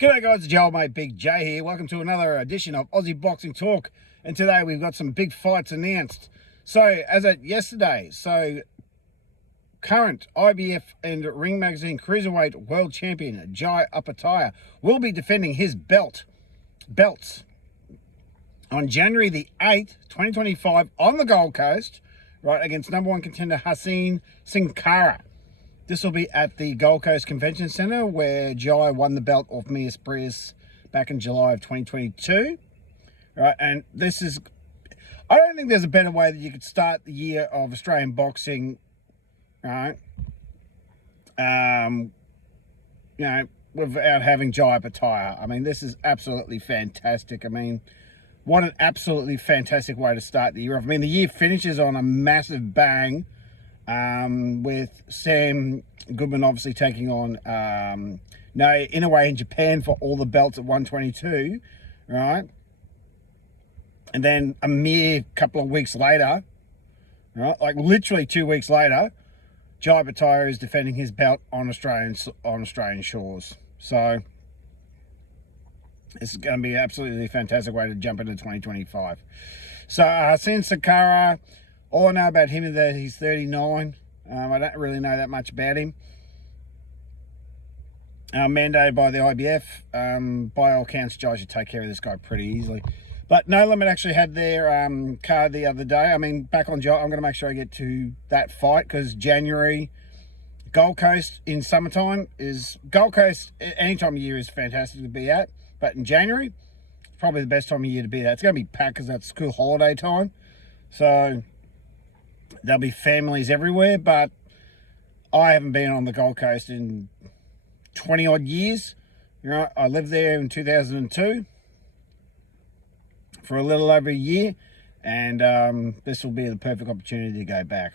G'day guys, it's your old mate Big J here. Welcome to another edition of Aussie Boxing Talk. And today we've got some big fights announced. So, as at yesterday, current IBF and Ring Magazine Cruiserweight World Champion Jai Opeatia will be defending his belts on January the 8th, 2025 on the Gold Coast, right, against number one contender Haseen Sincara. This will be at the Gold Coast Convention Centre, where Jai won the belt off Mia Prius back in July of 2022. Right, and this is, I don't think there's a better way that you could start the year of Australian boxing, right? Without having Jai Opeatia. I mean, this is absolutely fantastic. I mean, what an absolutely fantastic way to start the year off. I mean, the year finishes on a massive bang. With Sam Goodman obviously taking on Inoue in Japan for all the belts at 122, right? And then a mere couple of weeks later, right, like literally 2 weeks later, Jai Opeatia is defending his belt on Australian shores. So it's going to be an absolutely fantastic way to jump into 2025. So Haseen Sincara, all I know about him is that he's 39. I don't really know that much about him. Mandated by the IBF. By all accounts, Jai should take care of this guy pretty easily. But No Limit actually had their card the other day. I mean, back on Jai, I'm going to make sure I get to that fight, because January, Gold Coast in summertime is... Gold Coast any time of year is fantastic to be at. But in January, it's probably the best time of year to be at. It's going to be packed because that's school holiday time. So there'll be families everywhere, but I haven't been on the Gold Coast in 20 odd years. You know, I lived there in 2002 for a little over a year, and this will be the perfect opportunity to go back.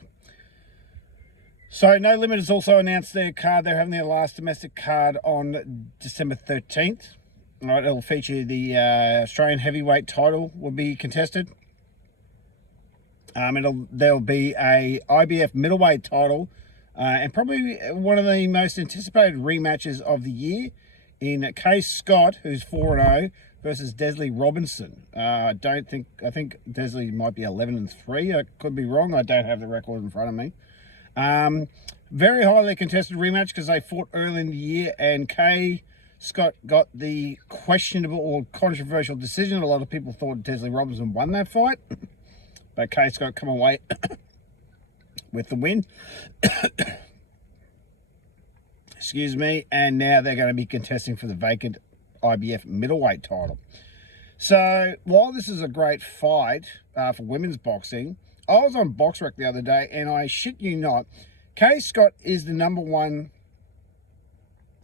So No Limit has also announced their card. They're having their last domestic card on December 13th. All right, it'll feature the Australian heavyweight title will be contested. There'll be a IBF middleweight title, and probably one of the most anticipated rematches of the year in Case Scott, who's 4-0, versus Desley Robinson. I think Desley might be 11-3. I could be wrong. I don't have the record in front of me. Very highly contested rematch because they fought early in the year, and Kay Scott got the questionable or controversial decision. A lot of people thought Desley Robinson won that fight. But Kay Scott come away with the win. Excuse me. And now they're going to be contesting for the vacant IBF middleweight title. So while this is a great fight for women's boxing, I was on BoxRec the other day, and I shit you not, Kay Scott is the number one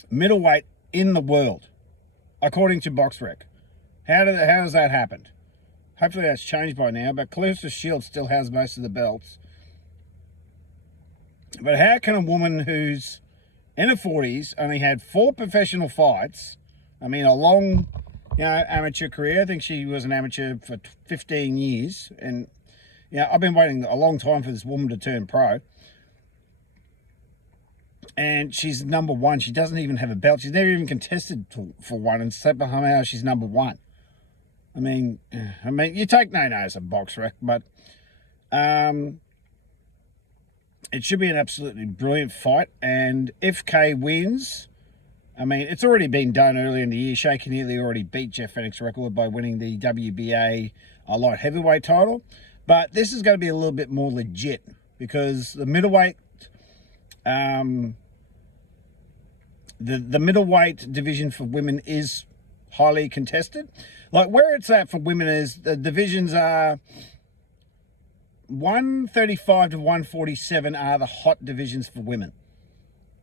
middleweight in the world, according to BoxRec. How does that happen? Hopefully that's changed by now, but Clarissa Shields still has most of the belts. But how can a woman who's in her 40s only had 4 professional fights, I mean, a long, amateur career. I think she was an amateur for 15 years. And, I've been waiting a long time for this woman to turn pro. And she's number one. She doesn't even have a belt. She's never even contested for one, and somehow she's number one. I mean, you take no notice of BoxRec, but it should be an absolutely brilliant fight. And if Kay wins, I mean, it's already been done earlier in the year. Shay Keneally already beat Jeff Fennick's record by winning the WBA light heavyweight title. But this is going to be a little bit more legit, because the middleweight, the middleweight division for women is highly contested. Like, where it's at for women is the divisions are 135 to 147 are the hot divisions for women.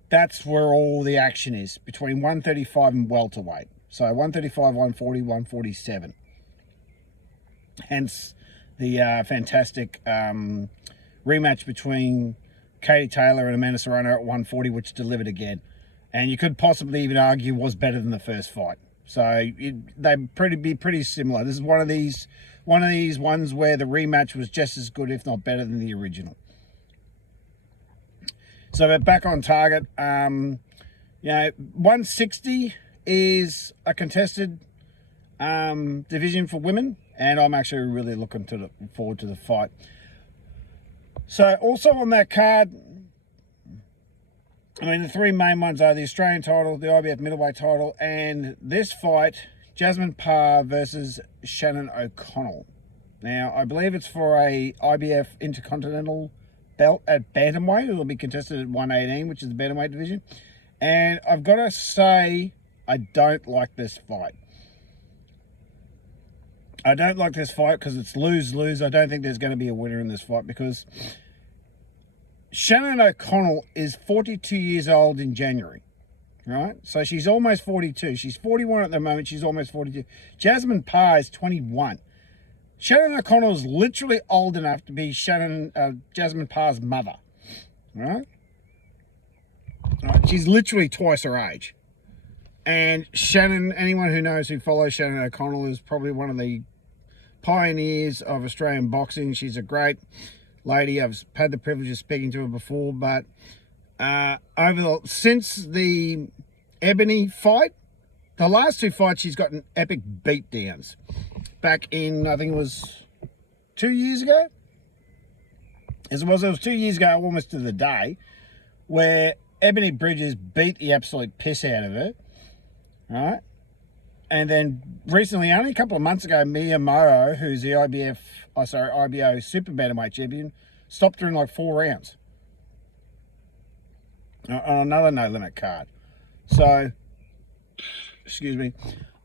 That's where all the action is, between 135 and welterweight. So 135, 140, 147. Hence the fantastic rematch between Katie Taylor and Amanda Serrano at 140, which delivered again. And you could possibly even argue was better than the first fight. So they'd be pretty similar. This is one of these ones where the rematch was just as good, if not better, than the original. So we're back on target. 160 is a contested division for women, and I'm actually really looking forward to the fight. So also on that card, I mean, the three main ones are the Australian title, the IBF middleweight title, and this fight, Jasmine Parr versus Shannon O'Connell. Now, I believe it's for a IBF Intercontinental belt at bantamweight. It'll be contested at 118, which is the bantamweight division. And I've got to say, I don't like this fight. I don't like this fight because it's lose-lose. I don't think there's going to be a winner in this fight because Shannon O'Connell is 42 years old in January, right? So she's almost 42. She's 41 at the moment. She's almost 42. Jasmine Parr is 21. Shannon O'Connell is literally old enough to be Jasmine Parr's mother, right? She's literally twice her age. And Shannon, anyone who follows Shannon O'Connell, is probably one of the pioneers of Australian boxing. She's a great lady. I've had the privilege of speaking to her before, but since the Ebony fight, the last two fights, she's gotten epic beatdowns. Back in, I think it was 2 years ago. It was 2 years ago, almost to the day, where Ebony Bridges beat the absolute piss out of her, right? And then recently, only a couple of months ago, Mia Morrow, who's the IBO Super Bantamweight champion, stopped her in like 4 rounds on another no limit card. So, excuse me,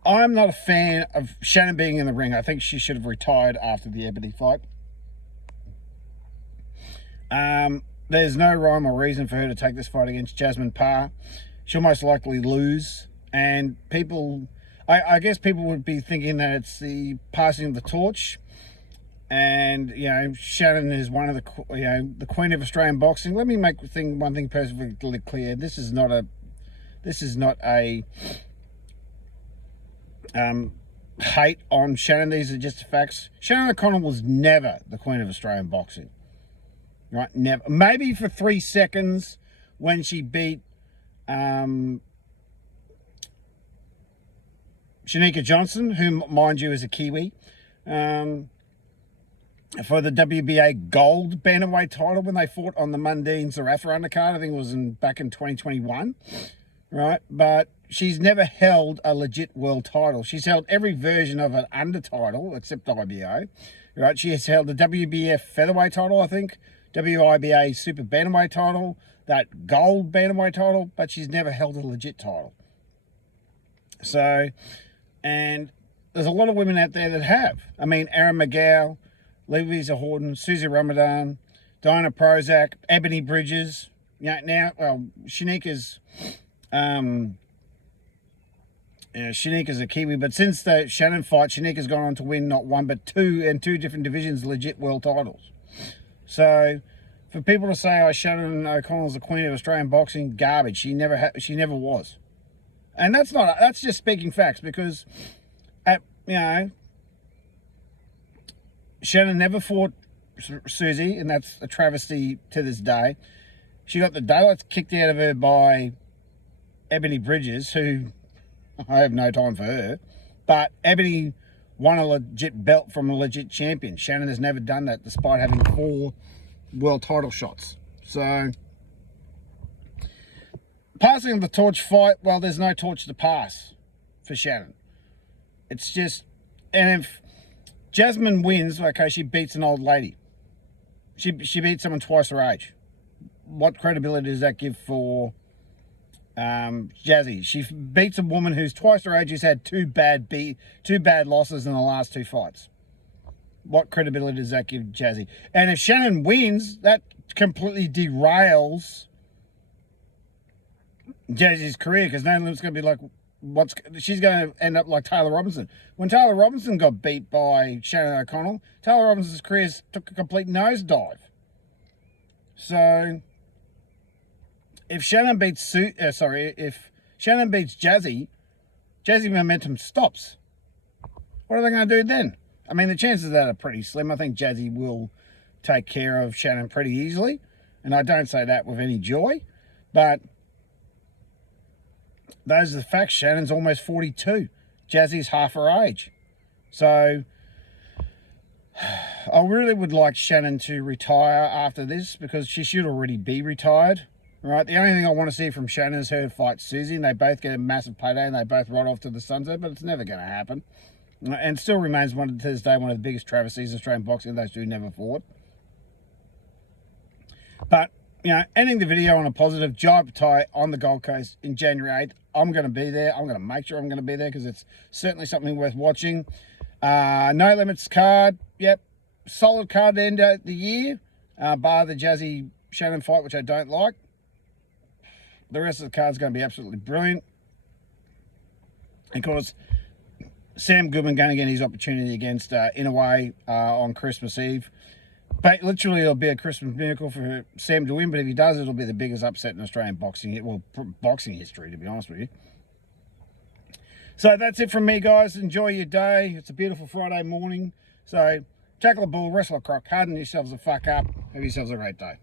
I'm not a fan of Shannon being in the ring. I think she should have retired after the Ebony fight. There's no rhyme or reason for her to take this fight against Jasmine Parr. She'll most likely lose, and I guess people would be thinking that it's the passing of the torch. And, you know, Shannon is one of the queen of Australian boxing. Let me make one thing perfectly clear. This is not a hate on Shannon. These are just facts. Shannon O'Connell was never the queen of Australian boxing. Right? Never. Maybe for 3 seconds when she beat Shanika Johnson, who, mind you, is a Kiwi, for the WBA Gold Bantamweight title when they fought on the Mundine Zarafa undercard. I think it was back in 2021, right? But she's never held a legit world title. She's held every version of an under title except IBO, right? She has held the WBF Featherweight title, I think, WIBA Super Bantamweight title, that Gold Bantamweight title, but she's never held a legit title. So, and there's a lot of women out there that have. I mean, Erin McGow, Louisa Horton, Susie Ramadan, Diana Prozac, Ebony Bridges. Shanika's Shanika's a Kiwi, but since the Shannon fight, Shanika's gone on to win not one but two different divisions, legit world titles. So, for people to say, Shannon O'Connell's the queen of Australian boxing, garbage. She never was. And that's just speaking facts, because Shannon never fought Susie, and that's a travesty to this day. She got the daylights kicked out of her by Ebony Bridges, who I have no time for her. But Ebony won a legit belt from a legit champion. Shannon has never done that, despite having 4 world title shots. So, passing of the torch fight, well, there's no torch to pass for Shannon. It's just, and if Jasmine wins, okay, she beats an old lady. She beats someone twice her age. What credibility does that give for Jazzy? She beats a woman who's twice her age, who's had two bad losses in the last 2 fights. What credibility does that give Jazzy? And if Shannon wins, that completely derails Jazzy's career, because no one's going to be like, she's going to end up like Taylor Robinson. When Taylor Robinson got beat by Shannon O'Connell, Taylor Robinson's career took a complete nosedive. So, if Shannon beats Jazzy momentum stops. What are they going to do then? I mean, the chances of that are pretty slim. I think Jazzy will take care of Shannon pretty easily, and I don't say that with any joy, but those are the facts. Shannon's almost 42. Jazzy's half her age. So I really would like Shannon to retire after this, because she should already be retired. Right, the only thing I want to see from Shannon is her fight Susie, and they both get a massive payday and they both ride off to the sunset, but it's never going to happen. And still remains to this day one of the biggest travesties in Australian boxing. Those two never fought. But, you know, ending the video on a positive, Jai Pattaya on the Gold Coast in January 8th. I'm going to be there. I'm going to make sure I'm going to be there, because it's certainly something worth watching. No Limits card. Yep. Solid card to end out the year. Bar the Jazzy Shannon fight, which I don't like. The rest of the card's going to be absolutely brilliant. Of course, Sam Goodman going to get his opportunity against Inouye on Christmas Eve. But literally, it'll be a Christmas miracle for Sam to win. But if he does, it'll be the biggest upset in Australian boxing, well, boxing history, to be honest with you. So that's it from me, guys. Enjoy your day. It's a beautiful Friday morning. So, tackle a bull, wrestle a croc, harden yourselves the fuck up. Have yourselves a great day.